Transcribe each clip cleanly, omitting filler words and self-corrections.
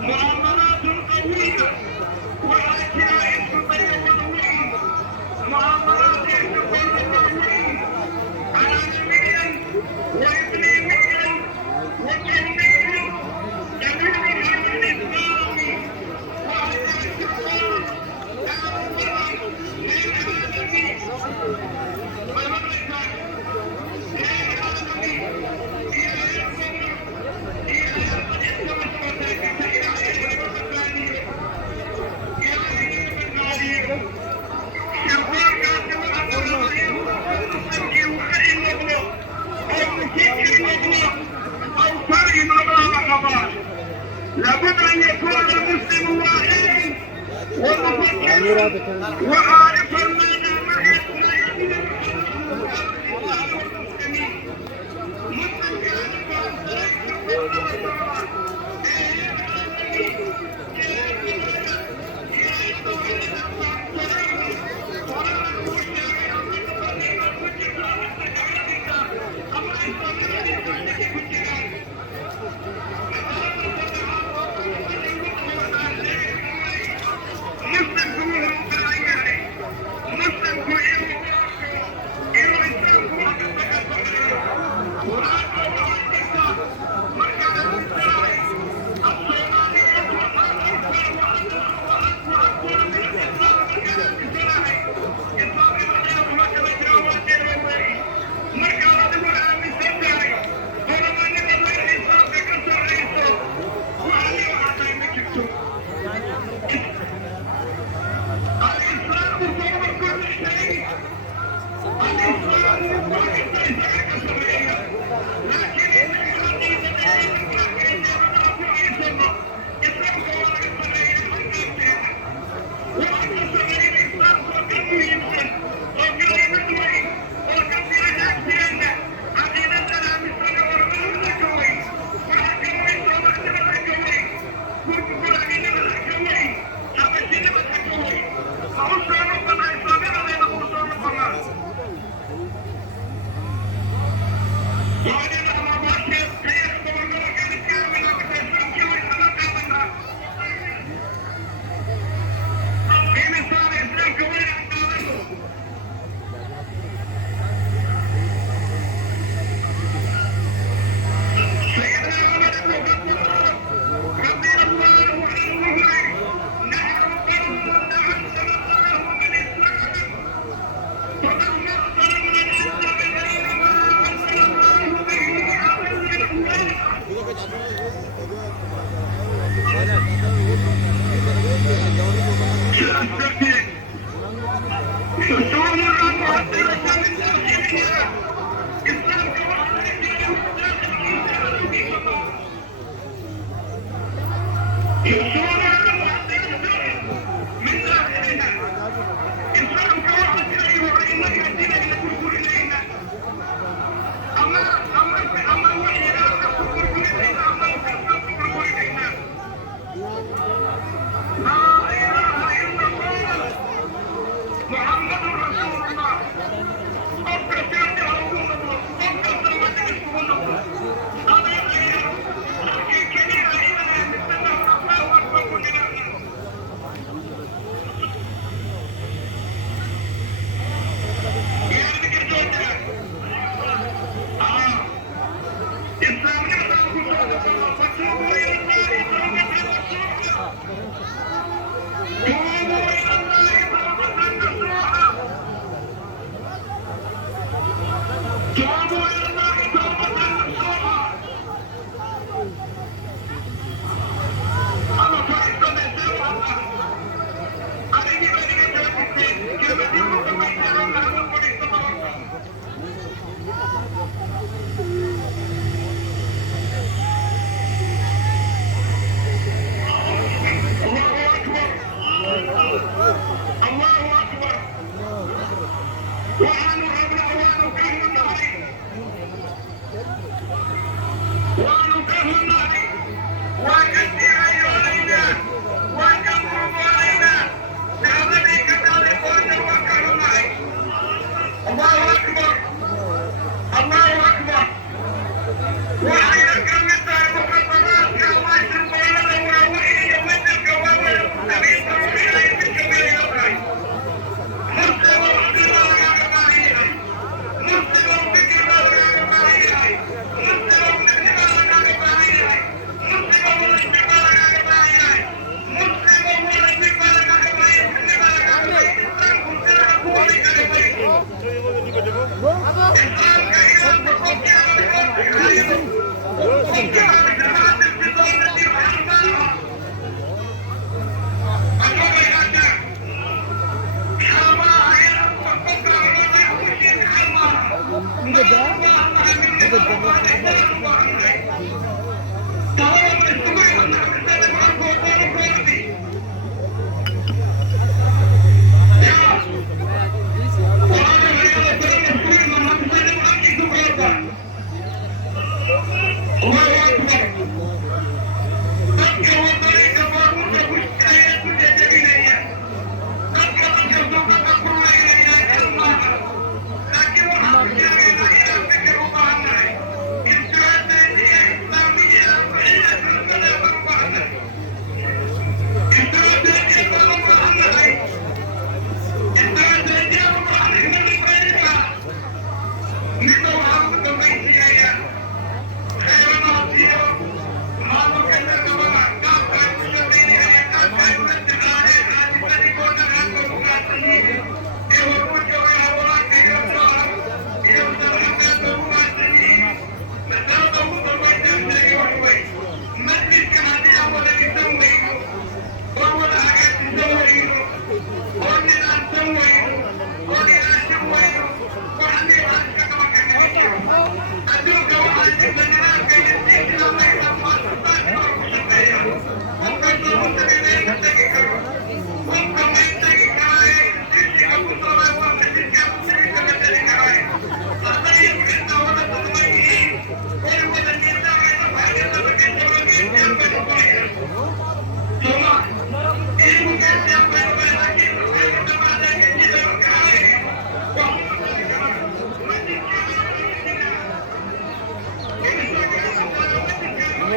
معاملات قوية وعلى كنائس بين المظلومين معاملات تكون للمظلومين علنيا وإقليميا وقوميا جميع هذا الإسلام وعلى الشرطان الأول للعالمين ومملكة للعالمين إلى يوم لابد ان يكون المسلم واعيا ومفكرا وعارفا ماذا معه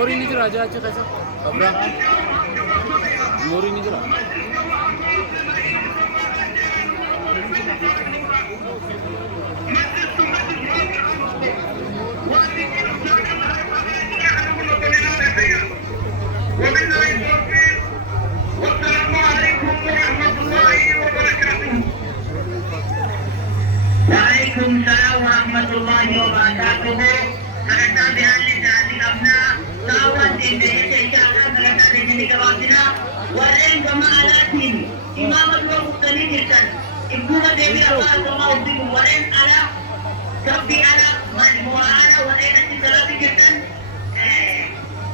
मोरी नहीं राजा अच्छा कैसा कपड़ा मोरी नहीं जरा वालेकुम सलाम व रहमतुल्लाहि व बरकातुहू। Kereta bihalli dari abna kawan di Indonesia insyaallah kereta di sini kewakina wareng kama alatin imamat wa muqtanidirkan ibu dewi awal kama ubi wareng ala sabbi ala majmua ala wareng nanti kalau pikirkan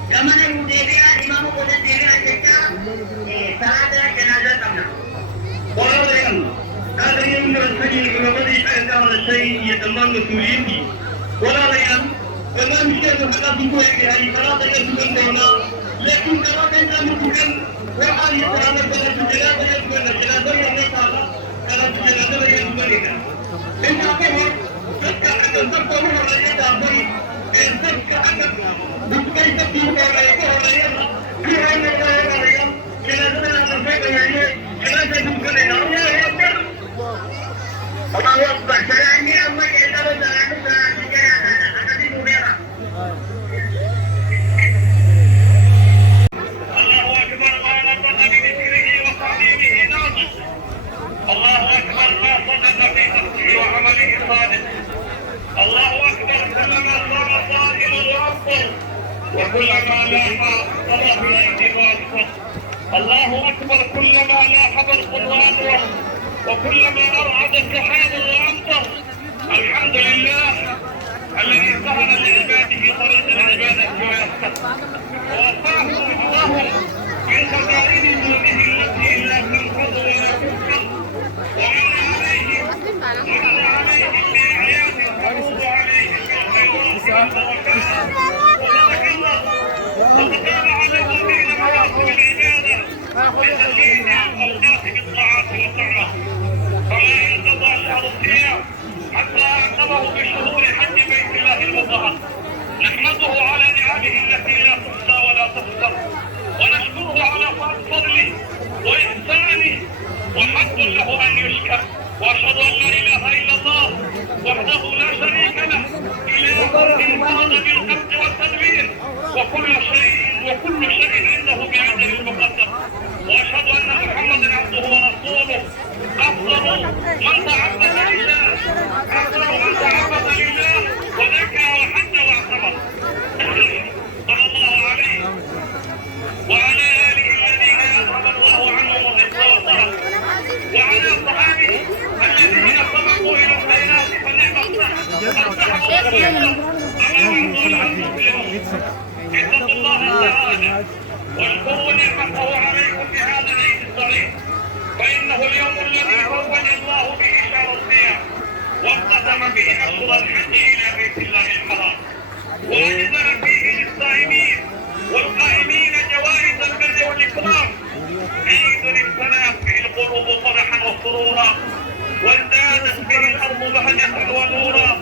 kemana ibu dewi imamu kodan dewi aja saada jenazah kamna wareng هذا يمر السجن ومن يشاء الشيء يتمنى سوريتي ولا ريان ولا مشكلة فقط يقول هذه فلا تجد دوما لكن كما كان ممكن وحال يتعامل كلا الجلاد يكون الجلاد يملك هذا كلا الجلاد يكون إن كان تذكر أن تذكر ولا يدعي إن تذكر أن بكي تكون ولا يكون ولا يدعي في أن لا يدعي كلا الجلاد يكون كلا تكون ولا يدعي الله أكبر سلامي أول إلا وسلام سلام di Mubera. الله أكبر ما نطق بذكره وتعظيمه ناطق. الله أكبر ما صدق في حقه وعمله صادق. الله أكبر كلما صار صائما وأفضل وكلما لاح صلاح الأيدي وأكبر. الله أكبر كلما لاحظ القرآن وكلما أرعد السحاب وأمطر. الحمد لله الذي سهل لعباده طريق العبادة ويسر ووفاهم الله من خزائن جوده التي لا تنفض ولا تنفض ومن عليهم بأعياد تعود عليهم بالخيرات والبركات وتتكرر وتتابع عليهم بين مواسم العبادة بتسليم الأوقات بالطاعات والطاعات فما ينقضى شهر الصيام حتى أعقبه بشهور حج بيت الله المطهر. نحمده على نعمه التي لا تحصى ولا تحصر ونشكره على فضله وإحسانه وحق له أن يشكر وأشهد أن لا إله إلا الله وحده لا شريك له إله انفرد بالخلق والتدبير وكل شيء عنده بعدل مقدر وأشهد أن محمدا عبده ورسوله أفضل من تعبد لله وذكى وحج واعتبر صلى الله عليه وعلى آله الذين أذهب الله عنهم الرزق والطرف وعلى صحابه الذين سبقوا إلى الخيرات فنعم الصحب أشهر الحج إلى بيت الله الحرام، وأنزل فيه للصائمين والقائمين جوائز البر والإكرام. عيد امتلأت به القلوب فرحا وسرورا، وازدادت به الأرض بهجة ونورا،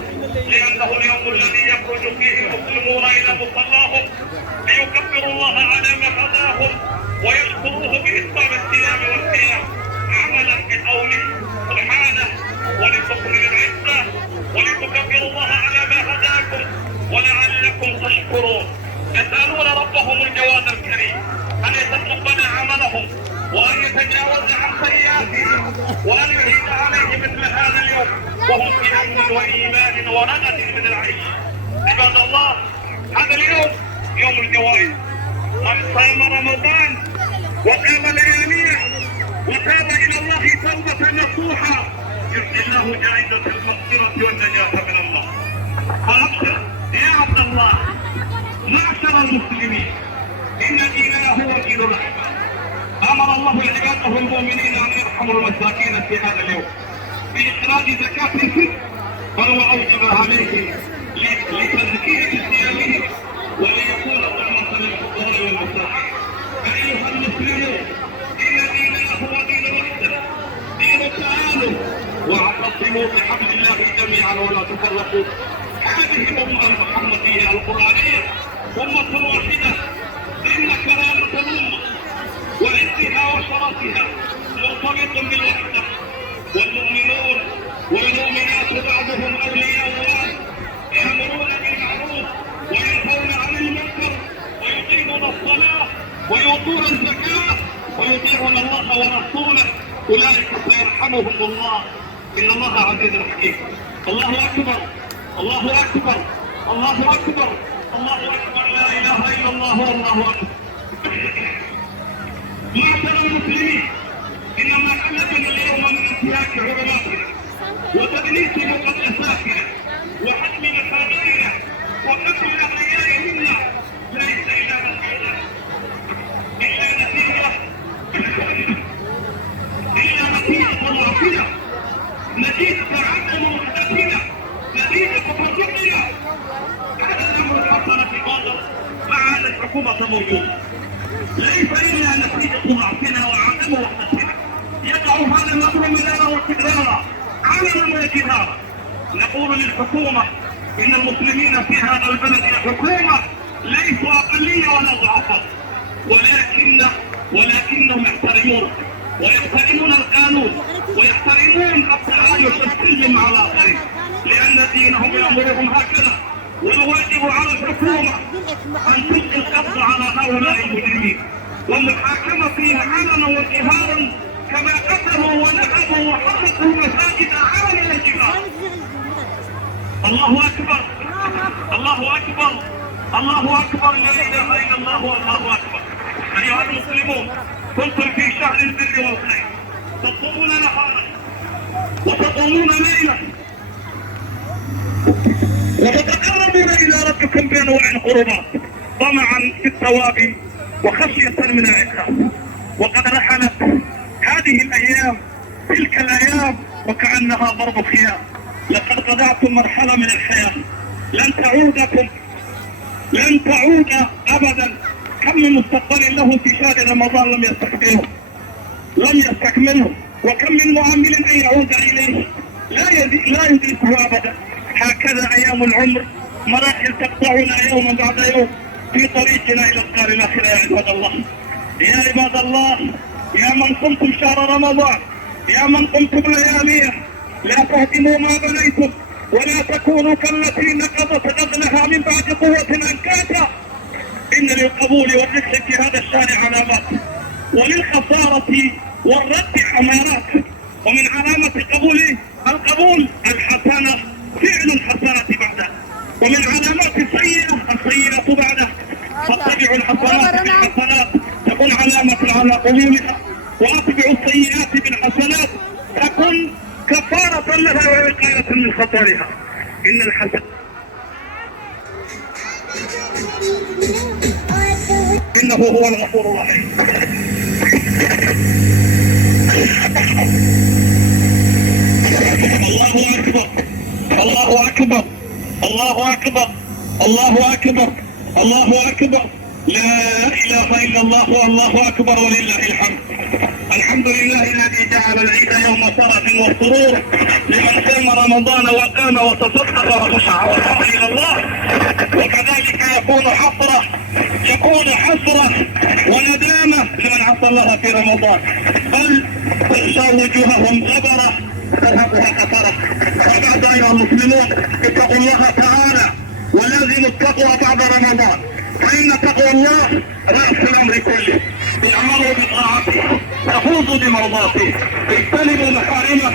لأنه اليوم الذي يخرج فيه المسلمون إلى مصلاهم ليكبروا الله على ما هداهم ويشكروه بإتمام الصيام والقيام، عملا بقوله سبحانه: ولتكملوا العدة ولتكبروا الله على ما هداكم ولعلكم تشكرون. يسألون ربهم الجواد الكريم أن يتقبل عملهم وأن يتجاوز عن سيئاتهم وأن يعيد عليهم مثل هذا اليوم وهم في أمن وإيمان ورغد من العيش. عباد الله، هذا اليوم يوم الجوائز. من صام رمضان وقام لياليه وتاب إلى الله توبة نصوحا يؤتي الله جائزة المغفرة والنجاة من الله. فأبشر يا عبد الله معشر المسلمين، إن ديننا هو دين الرحمة. أمر الله عباده المؤمنين أن يرحموا المساكين في هذا اليوم بإخراج زكاة الفطر، بل وأوجب عليه لتزكية صيامهم وليكون رحمة للفقراء والمساكين. أيها المسلمون، إن ديننا هو دين الوحدة، دين التعالم، واعتصموا بحبل الله جميعا ولا تفرقوا. هذه الأمة المحمدية القرآنية أمة واحدة، إن كرامة الأمة وعزها وشرفها مرتبط بالوحدة، والمؤمنون والمؤمنات بعضهم أولياء بعض، يأمرون بالمعروف وينهون عن المنكر ويقيمون الصلاة ويؤتون الزكاة ويطيعون الله ورسوله، أولئك سيرحمهم الله، إن الله عزيز حكيم. الله أكبر، الله أكبر، الله أكبر، الله أكبر، لا إله إلا الله والله أكبر. معشر المسلمين، إن ما حدثنا اليوم من انتهاك حرماتنا وتدنيس مقدساتنا وحتم مخابرنا وقتل الأغنياء منا ليس إلا نتيجة ضعفنا، نتيجة عدم وحدتنا، نتيجة تفرقنا. هذا الأمر حصل في قادر مع أن الحكومة موجودة، ليس إلا نتيجة ضعفنا وعدم وحدتنا. يقع هذا الأمر مرارا وتكرارا علنا وجهارا. نقول للحكومة إن المسلمين في هذا البلد حكومة ليسوا أقلية ولا ضعفاء، ولكنهم يحترمون ويحترمون القانون ويحترمون التعايش السلمي مع الآخرين، لأن دينهم يأمرهم هكذا. والواجب على الحكومة أن تلقي القبض على هؤلاء المجرمين ومحاكمتهم علنا وجهارا كما قتلوا ونهبوا وحرقوا مساجد عالم الجبال. الله أكبر، الله أكبر، الله أكبر، لا إله إلا الله والله أكبر. أيها المسلمون، كنتم في شهر البر والخير، تصومون نهارا وتصومون ليلا وتتقربون إلى ربكم بأنواع القربات طمعا في الثواب وخشية من العقاب. وقد رحلت هذه الأيام تلك الأيام وكأنها ضرب خيام. لقد قضعتم مرحلة من الحياة لن تعود أبدا. كم من مستقبل له في شهر رمضان لم يستكمله، وكم من معامل أن يعود إليه لا يدركه أبدا. هكذا أيام العمر، مراحل تقطعنا يوما بعد يوم في طريقنا إلى الدار الآخرة. يا عباد الله، يا عباد الله، يا من قمتم شهر رمضان، يا من قمتم لياليه، لا تهدموا ما بنيتم ولا تكونوا كالتي نقضت غزلها من بعد قوة أنكاثا. إن للقبول والربح في هذا الشهر علامات، وللخسارة والرد أمارات. ومن علامة القبول الحسنة، فعل الحسنة بعده، ومن علامات السيئة بعده. فاتبعوا الحسنات بالحسنات تكون علامة على قبولها، واتبعوا السيئات بالحسنات تكون كفارة لها ووقاية من خطرها. إن الحسن إنه هو الغفور الرحيم. الله أكبر، الله أكبر الله أكبر الله أكبر الله أكبر، لا إله إلا الله والله أكبر ولله الحمد. الحمد لله الذي جعل العيد يوم فرح وسرور لمن صام رمضان وقام وتصدق وخشع وصام إلى الله. وكذلك يكون حسرة وندامة لمن عصى الله في رمضان، بل تخشى وجوههم غبرة تذهبها قطرة. وبعد أيها المسلمون اتقوا الله تعالى ولازم التقوى بعد رمضان، فإن تقوى الله رأس الأمر كله. اعملوا بطاعته تفوزوا بمرضاته، اجتنبوا محارمه،